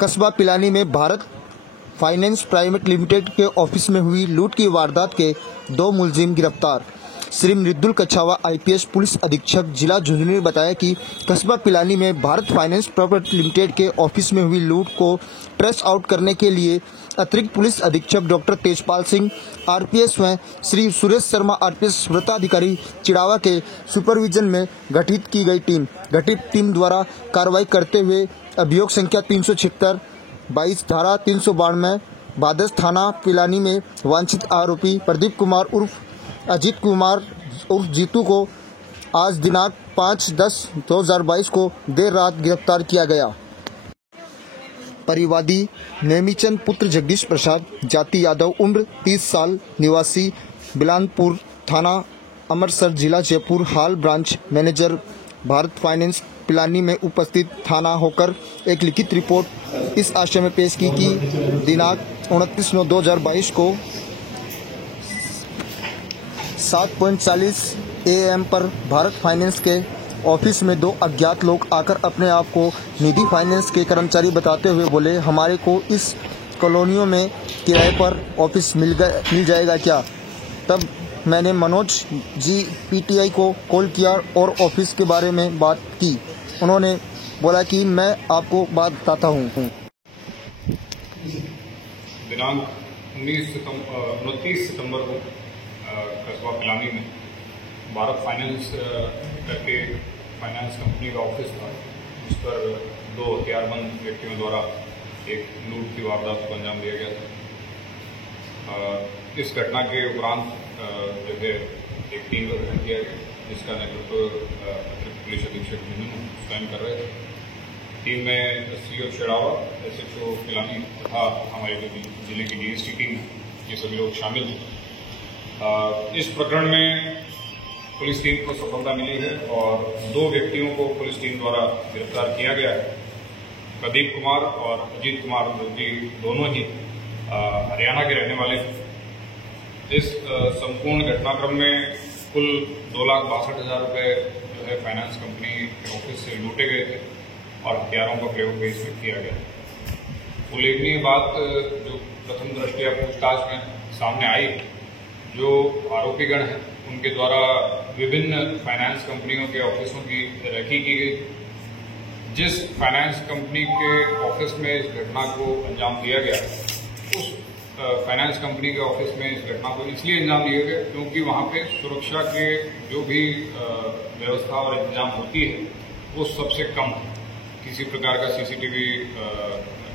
कस्बा पिलानी में Bharat finance private limited के ऑफिस में हुई लूट की वारदात के 2 मुलजिम गिरफ्तार। श्री मृदुल कछावा आईपीएस पुलिस अधीक्षक जिला झुंझुनू ने बताया कि कस्बा पिलानी में भारत फाइनेंस प्राइवेट लिमिटेड के ऑफिस में हुई लूट को ट्रेस आउट करने के लिए अतिरिक्त पुलिस अधीक्षक डॉक्टर तेजपाल सिंह आरपीएस व श्री सुरेश शर्मा आरपीएस वृत्ताधिकारी चिड़ावा के सुपरविजन में गठित की गई टीम द्वारा कार्रवाई करते हुए अभियोग संख्या 376 22 धारा 392 बादस थाना पिलानी में वांछित आरोपी प्रदीप कुमार उर्फ अजीत कुमार उर्फ जीतू को आज दिनांक 5/10/2022 को देर रात गिरफ्तार किया गया। परिवादी नेमीचंद पुत्र जगदीश प्रसाद, जाति यादव, उम्र 30 साल, निवासी बिलानपुर थाना अमृतसर जिला जयपुर, हाल branch manager Bharat finance Pilani में उपस्थित थाना होकर एक लिखित रिपोर्ट इस आशय में पेश की कि दिनांक 29/9/2022 को 7:40 AM पर भारत फाइनेंस के ऑफिस में 2 अज्ञात लोग आकर अपने आप को निधि फाइनेंस के कर्मचारी बताते हुए बोले, हमारे को इस कॉलोनियों में किराए पर ऑफिस मिल जाएगा क्या। तब मैंने मनोज जी पीटीआई को कॉल किया और ऑफिस के बारे में बात की। उन्होंने बोला कि मैं आपको बात बताता हूँ। दिनांक 29 सितंबर को कस्बा पिलानी में भारत फाइनेंस करके फाइनेंस कंपनी का ऑफिस था, जिस पर 2 हथियारबंद व्यक्तियों द्वारा एक लूट की वारदात को अंजाम दिया गया था। इस घटना के उपरांत जो है एक टीम का गठन किया गया, जिसका नेतृत्व अतिरिक्त पुलिस अधीक्षक स्वयं कर रहे थे। टीम में सीओ चिड़ावा, एसएचओ पिलानी तथा हमारे जो जिले की डीएसटी टीम, ये सभी लोग शामिल थे। इस प्रकरण में पुलिस टीम को सफलता मिली है और 2 व्यक्तियों को पुलिस टीम द्वारा गिरफ्तार किया गया है। प्रदीप कुमार और अजीत कुमार, जो कि दोनों ही हरियाणा के रहने वाले हैं। इस संपूर्ण घटनाक्रम में कुल 2,62,000 रुपये जो है फाइनेंस कंपनी के ऑफिस से लूटे गए थे और हथियारों का प्रयोग भी इसमें किया गया। उल्लेखनीय बात जो प्रथम दृष्टया पूछताछ में सामने आई, जो आरोपीगण हैं उनके द्वारा विभिन्न फाइनेंस कंपनियों के ऑफिसों की रेकी की गई। जिस फाइनेंस कंपनी के ऑफिस में इस घटना को अंजाम दिया गया, उस फाइनेंस कंपनी के ऑफिस में इस घटना को इसलिए अंजाम दिया गया क्योंकि वहाँ पे सुरक्षा के जो भी व्यवस्था और इंतजाम होती है वो सबसे कम है। किसी प्रकार का सीसीटीवी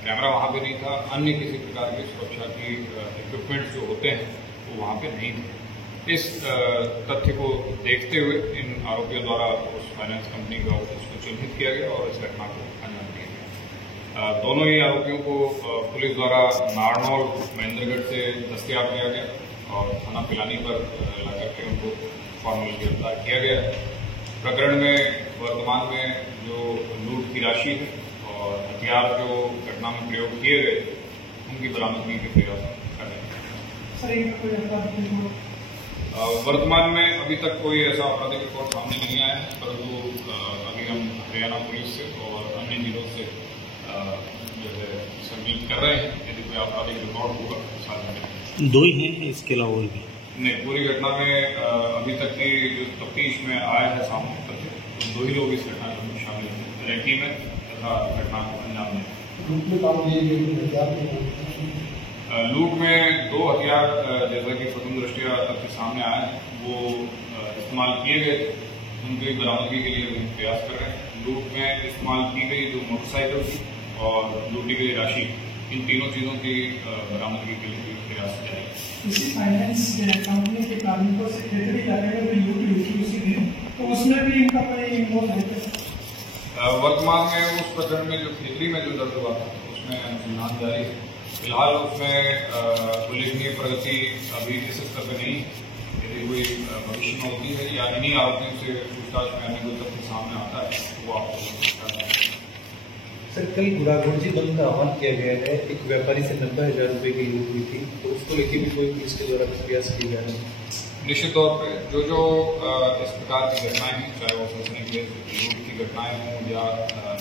कैमरा वहाँ पे नहीं था, अन्य किसी प्रकार की सुरक्षा की इक्विपमेंट्स जो होते हैं वो वहाँ पे नहीं थे। इस तथ्य को देखते हुए इन आरोपियों द्वारा उस फाइनेंस कंपनी के ऑफिस को चिन्हित किया गया और इस घटना को अंजाम दिया गया। दोनों ही आरोपियों को पुलिस द्वारा नारनौल महेंद्रगढ़ से दस्तयाब किया गया और थाना पिलानी पर ला करके उनको फॉर्मली गिरफ्तार किया गया। प्रकरण में वर्तमान में जो लूट की राशि है और हथियार जो घटना में प्रयोग किए गए उनकी बरामदगी के प्रयास कर रहे हैं। वर्तमान में अभी तक कोई ऐसा आपराधिक रिपोर्ट सामने नहीं आया है, परंतु अभी हम हरियाणा पुलिस से और अन्य जिलों से जो है संपर्क कर रहे हैं। यदि कोई आपराधिक रिकॉर्ड होगा साथ में 2 ही हैं, इसके अलावा और भी नहीं। पूरी घटना में अभी तक की जो तफ्तीश में आया है सामने तथ्य, तो 2 ही लोग इस घटना में शामिल हैं, रेकी में तथा घटना को अंजाम दें। लूट में 2 हथियार जैसा कि प्रथम दृष्टया तथ्य सामने आया है वो इस्तेमाल किए गए थे, उनकी बरामदगी के लिए हम प्रयास कर रहे हैं। लूट में इस्तेमाल की गई जो मोटरसाइकिल थी और लूटी गई राशि, इन तीनों चीजों की बरामदगी के लिए भी प्रयास किया जाएगा। इसी फाइनेंस कंपनी के कार्मिकों से खेतड़ी इलाके में लूट हुई उसी दिन, तो उसमें भी इनका कोई इन्वॉल्व है? वर्तमान में उस प्रकरण में जो खेतड़ी में जो दर्ज हुआ था उसमें अनुसंधान जारी है। फिलहाल उसमें उल्लेखनीय प्रगति अभी इस स्तर पर नहीं। यदि कोई भविष्य में होती है या इन्हीं आरोपियों से पूछताछ में आने कोई तथ्य सामने आता है वो आपको। सर, कल गुरागुंजी बंद का आह्वान किया गया है, एक व्यापारी से 90,000 रुपये की लूट हुई थी, तो उसको लेकर भी कोई पुलिस के द्वारा प्रयास किए जा रहे हैं? निश्चित तौर पे जो इस प्रकार की घटनाएं हैं, चाहे वो फंसने की लूट की घटनाएं हों या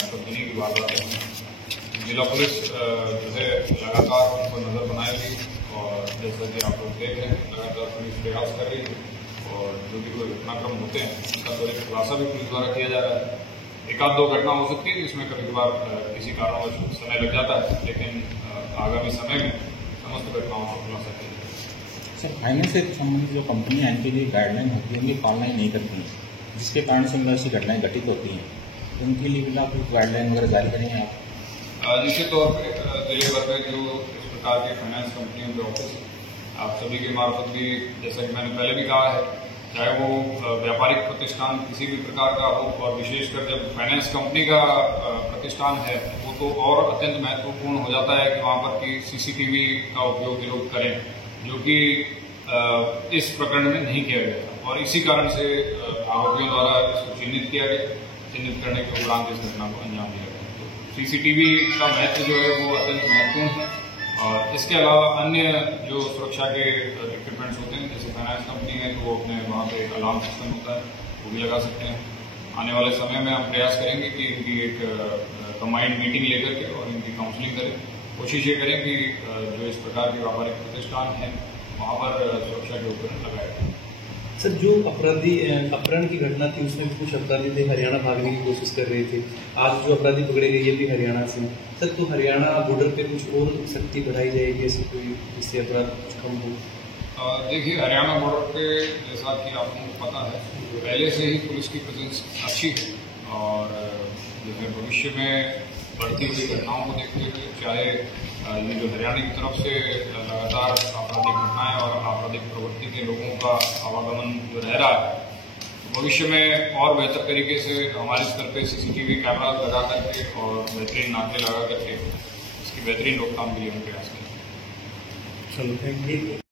नकदनी की वारदातें हों, जिला पुलिस जो है लगातार उन पर नजर बनाएगी और जैसा कि आप लोग देख रहे हैं लगातार पुलिस प्रयास कर रही है और जो भी कोई घटनाक्रम होते हैं उनका त्वरित खुलासा भी पुलिस द्वारा किया जा रहा है। एक आध दो घटना हो सकती है जिसमें कभी कभार किसी कारणवश समय लग जाता है, लेकिन आगामी समय में समस्त घटनाओं का खुलासा किया जाएगा। सर, फाइनेंस से संबंधित जो कंपनियां हैं, इनकी जो गाइडलाइन होती है उनकी पालना ही नहीं करती हैं, जिसके कारण से ऐसी घटनाएं घटित होती हैं। तो उनके लिए भी आप गाइडलाइन वगैरह जारी करेंगे आप? निश्चित तौर पर जिले भर में जो इस प्रकार के फाइनेंस कंपनियों के ऑफिस आप सभी के मार्फत भी, जैसा कि मैंने पहले भी कहा है, चाहे वो व्यापारिक प्रतिष्ठान किसी भी प्रकार का हो और विशेषकर जब फाइनेंस कंपनी का प्रतिष्ठान है वो तो और अत्यंत महत्वपूर्ण हो जाता है कि वहां पर की सीसीटीवी का उपयोग लोग करें, जो कि इस प्रकरण में नहीं किया गया था और इसी कारण से आरोपियों द्वारा इसको चिन्हित किया गया। चिन्हित करने के उपरांत इस घटना को अंजाम दिया गया। तो सीसीटीवी का महत्व जो है वो अत्यंत महत्वपूर्ण है और इसके अलावा अन्य जो सुरक्षा के इक्विपमेंट्स होते हैं, जैसे फाइनेंस कंपनी है तो वो अपने वहाँ पे एक अलार्म सिस्टम होता है वो भी लगा सकते हैं। आने वाले समय में हम प्रयास करेंगे कि इनकी एक कंबाइंड मीटिंग लेकर के और इनकी काउंसलिंग करें। कोशिश ये करें कि जो इस प्रकार के व्यापारिक प्रतिष्ठान हैं वहाँ पर सुरक्षा के उपकरण लगाए जाए। सर, जो अपहरण की घटना थी उसमें कुछ अपराधी थे हरियाणा भागने की कोशिश कर रहे थे। आज जो अपराधी पकड़े गए ये भी हरियाणा से। सर, तो हरियाणा बॉर्डर पे कुछ और सख्ती बढ़ाई जाएगी ऐसी कोई, जिससे अपराध कुछ कम हो? देखिए, हरियाणा बॉर्डर पे जैसा कि आप लोगों को पता है पहले से ही पुलिस की प्रेजेंस अच्छी है और जो है भविष्य में बढ़ती हुई घटनाओं को देखते हुए, चाहे ये जो हरियाणा की तरफ से लगातार आपराधिक घटनाएं और आपराधिक प्रवृत्ति के लोगों का आवागमन जो रह रहा है, भविष्य में और बेहतर तरीके से हमारे स्तर पे सीसीटीवी कैमरा लगा करके और बेहतरीन नाके लगा करके इसकी बेहतरीन रोकथाम के लिए हम प्रयास करेंगे। चलो, थैंक यू।